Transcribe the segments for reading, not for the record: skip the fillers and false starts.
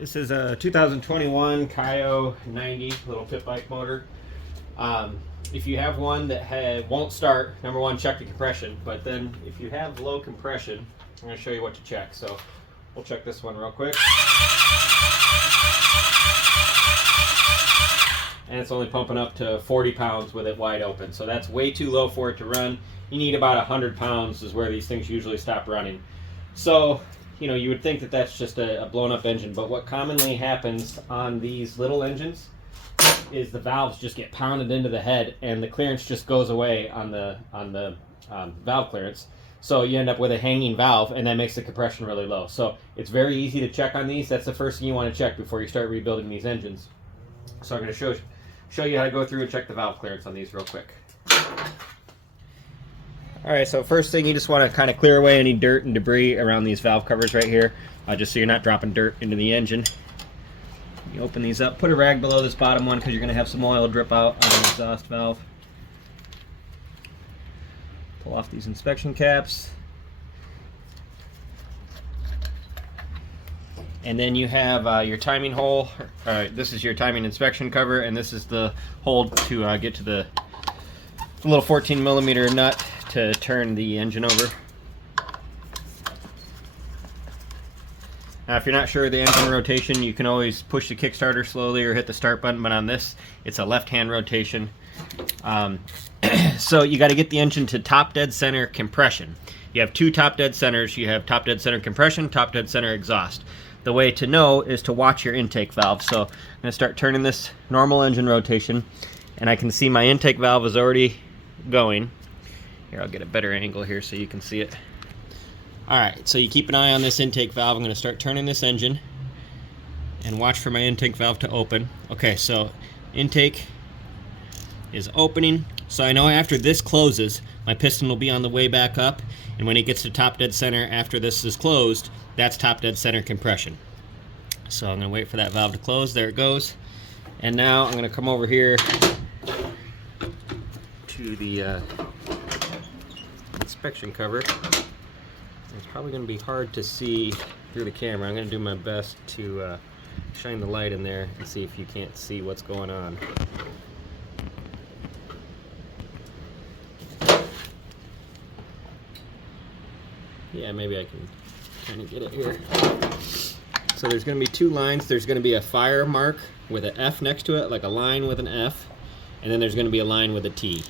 This is a 2021 Kayo 90 little pit bike motor. If you have one that won't start, number one, check the compression. But then if you have low compression, I'm going to show you what to check. So we'll check this one real quick. And it's only pumping up to 40 pounds with it wide open. So that's way too low for it to run. You need about 100 pounds is where these things usually stop running. So, you know, you would think that that's just a blown up engine, but what commonly happens on these little engines is the valves just get pounded into the head and the clearance just goes away on the valve clearance. So you end up with a hanging valve, and that makes the compression really low. So it's very easy to check on these. That's the first thing you want to check before you start rebuilding these engines. So I'm going to show you how to go through and check the valve clearance on these real quick. Alright, so first thing, you just want to kind of clear away any dirt and debris around these valve covers right here, just so you're not dropping dirt into the engine. You open these up, put a rag below this bottom one because you're going to have some oil drip out on the exhaust valve. Pull off these inspection caps. And then you have your timing hole. This is your timing inspection cover, and this is the hole to get to the little 14mm nut to turn the engine over. Now, if you're not sure of the engine rotation, you can always push the Kickstarter slowly or hit the start button, but on this, it's a left-hand rotation. So you got to get the engine to top dead center compression. You have two top dead centers. You have top dead center compression, top dead center exhaust. The way to know is to watch your intake valve. So I'm going to start turning this normal engine rotation, and I can see my intake valve is already going. Here, I'll get a better angle here so you can see it. Alright, so you keep an eye on this intake valve. I'm going to start turning this engine and watch for my intake valve to open. Okay, so intake is opening. So I know after this closes, my piston will be on the way back up, and when it gets to top dead center after this is closed, that's top dead center compression. So I'm going to wait for that valve to close. There it goes. And now I'm going to come over here to the inspection cover. It's probably going to be hard to see through the camera. I'm going to do my best to shine the light in there and see if you can't see what's going on. Yeah, maybe I can kind of get it here. So there's going to be two lines. There's going to be a fire mark with an F next to it, like a line with an F, and then there's going to be a line with a T.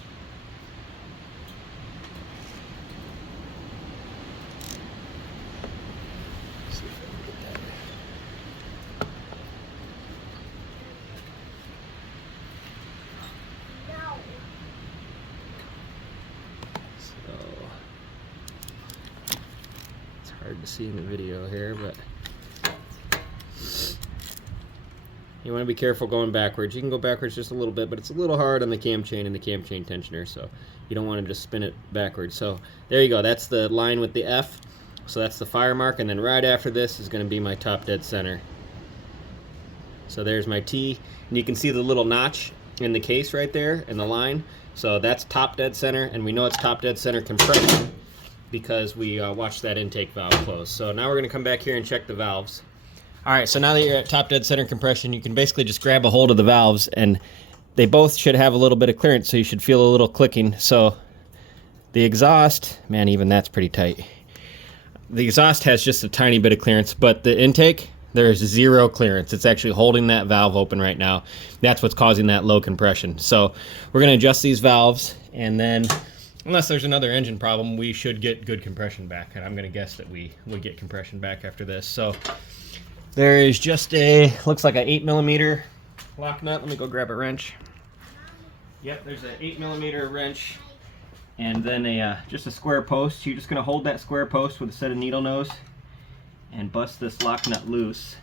Hard to see in the video here, but you want to be careful going backwards. You can go backwards just a little bit, but it's a little hard on the cam chain and the cam chain tensioner, so you don't want to just spin it backwards. So there you go, that's the line with the F, so that's the fire mark, and then right after this is going to be my top dead center. So there's my T, and you can see the little notch in the case right there in the line, so that's top dead center, and we know it's top dead center compression because we watched that intake valve close. So now we're going to come back here and check the valves. Alright, so now that you're at top dead center compression, you can basically just grab a hold of the valves, and they both should have a little bit of clearance, so you should feel a little clicking. So the exhaust, man, even that's pretty tight. The exhaust has just a tiny bit of clearance, but the intake, there's zero clearance. It's actually holding that valve open right now. That's what's causing that low compression. So we're going to adjust these valves, and then unless there's another engine problem, we should get good compression back, and I'm going to guess that we would get compression back after this. So there is just looks like an 8mm lock nut. Let me go grab a wrench. Yep, there's an 8mm wrench, and then just a square post. You're just going to hold that square post with a set of needle nose and bust this lock nut loose.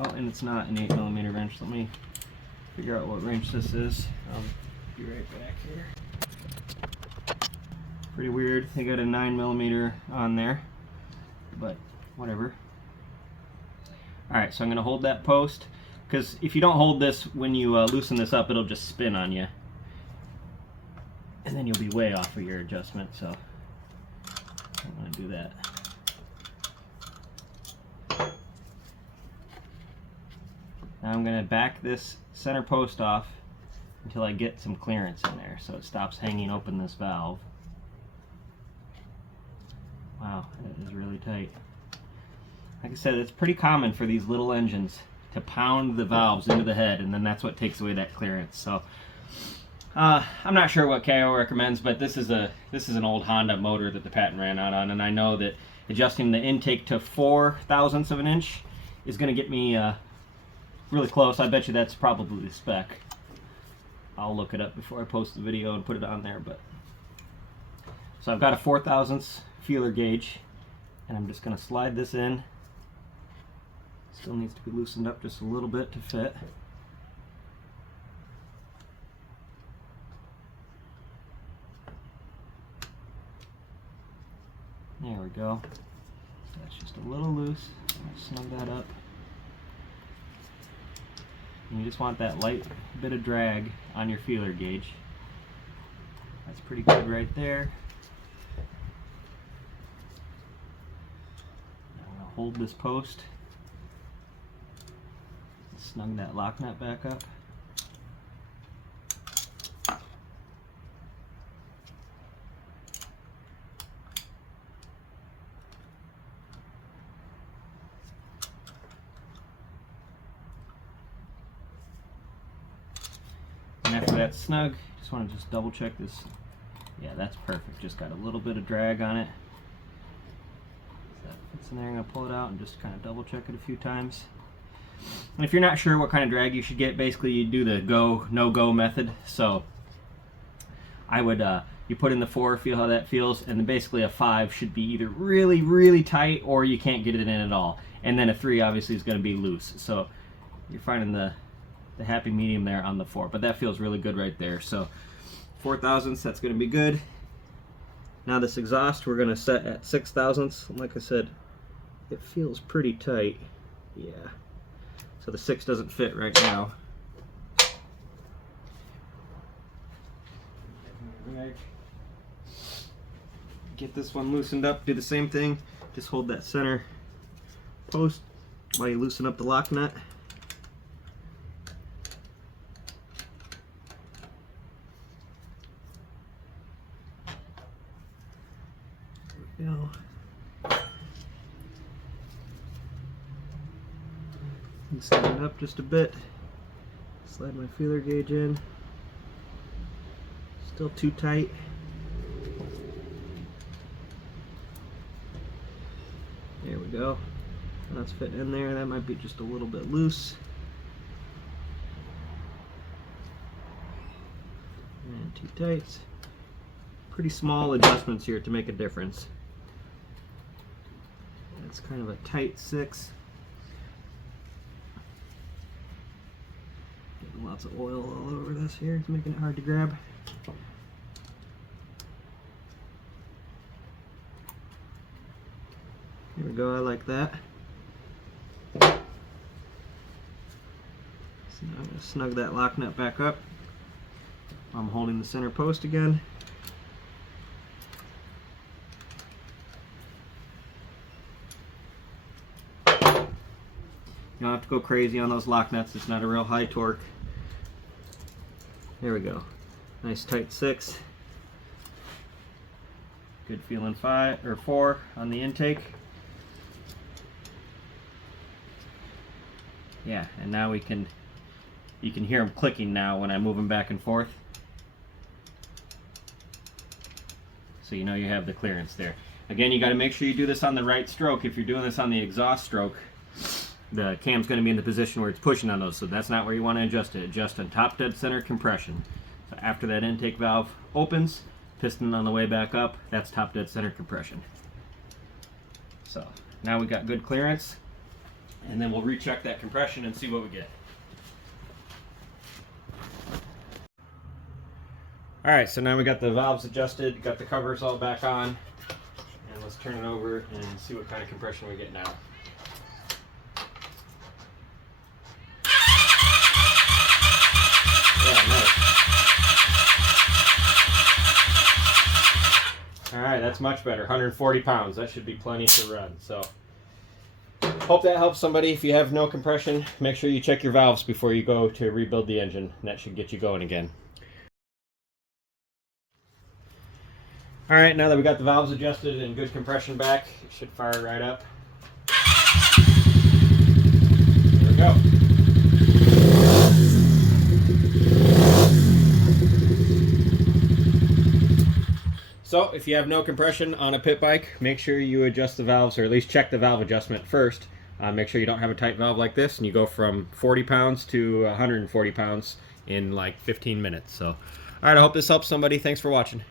Oh, and it's not an 8mm wrench. Let me figure out what wrench this is. I'll be right back here. Pretty weird. They got a 9mm on there, but whatever. Alright, so I'm going to hold that post, because if you don't hold this, when you loosen this up, it'll just spin on you. and then you'll be way off of your adjustment, so I don't want to do that. Now I'm going to back this center post off until I get some clearance in there so it stops hanging open this valve. Wow, that is really tight. Like I said, it's pretty common for these little engines to pound the valves into the head, and then that's what takes away that clearance. So I'm not sure what Kayo recommends, but this is an old Honda motor that the patent ran out on, and I know that adjusting the intake to 4/1000ths of an inch is going to get me really close. I bet you that's probably the spec. I'll look it up before I post the video and put it on there. But so I've got a 4/1000ths feeler gauge, and I'm just going to slide this in. Still needs to be loosened up just a little bit to fit. There we go. That's just a little loose. I'll snug that up. And you just want that light bit of drag on your feeler gauge. That's pretty good right there. Now I'm going to hold this post. Snug that lock nut back up. And after that's snug, just want to double check this. Yeah, that's perfect. Just got a little bit of drag on it. So that fits in there. I'm going to pull it out and just kind of double check it a few times. And if you're not sure what kind of drag you should get, basically you do the go, no-go method. So I would, you put in the 4, feel how that feels, and then basically a 5 should be either really, really tight or you can't get it in at all. And then a 3 obviously is going to be loose. So you're finding the happy medium there on the 4, but that feels really good right there. So 4/1000ths, that's going to be good. Now this exhaust we're going to set at 6/1000ths. Like I said, it feels pretty tight. Yeah. So the 6 doesn't fit right now. Get this one loosened up, do the same thing. Just hold that center post while you loosen up the lock nut. There we go. Slide it up just a bit. Slide my feeler gauge in. Still too tight. There we go. That's fitting in there. That might be just a little bit loose. And too tight. Pretty small adjustments here to make a difference. That's kind of a tight 6. Lots of oil all over this here. It's making it hard to grab. Here we go, I like that. So now I'm going to snug that lock nut back up. I'm holding the center post again. You don't have to go crazy on those lock nuts. It's not a real high torque. There we go. Nice tight 6. Good feeling 5 or 4 on the intake. Yeah, and now you can hear them clicking now when I move them back and forth. So you know you have the clearance there. Again, you got to make sure you do this on the right stroke. If you're doing this on the exhaust stroke, the cam's going to be in the position where it's pushing on those, so that's not where you want to adjust it. Adjust on top dead center compression. So after that intake valve opens, piston on the way back up, that's top dead center compression. So now we got good clearance, and then we'll recheck that compression and see what we get. Alright, so now we got the valves adjusted, got the covers all back on, and let's turn it over and see what kind of compression we get now. Yeah, nice. All right, that's much better. 140 pounds. That should be plenty to run. So, hope that helps somebody. If you have no compression, make sure you check your valves before you go to rebuild the engine. That should get you going again. All right, now that we got the valves adjusted and good compression back, it should fire right up. There we go. So if you have no compression on a pit bike, make sure you adjust the valves, or at least check the valve adjustment first. Make sure you don't have a tight valve like this, and you go from 40 pounds to 140 pounds in like 15 minutes. So, all right, I hope this helps somebody. Thanks for watching.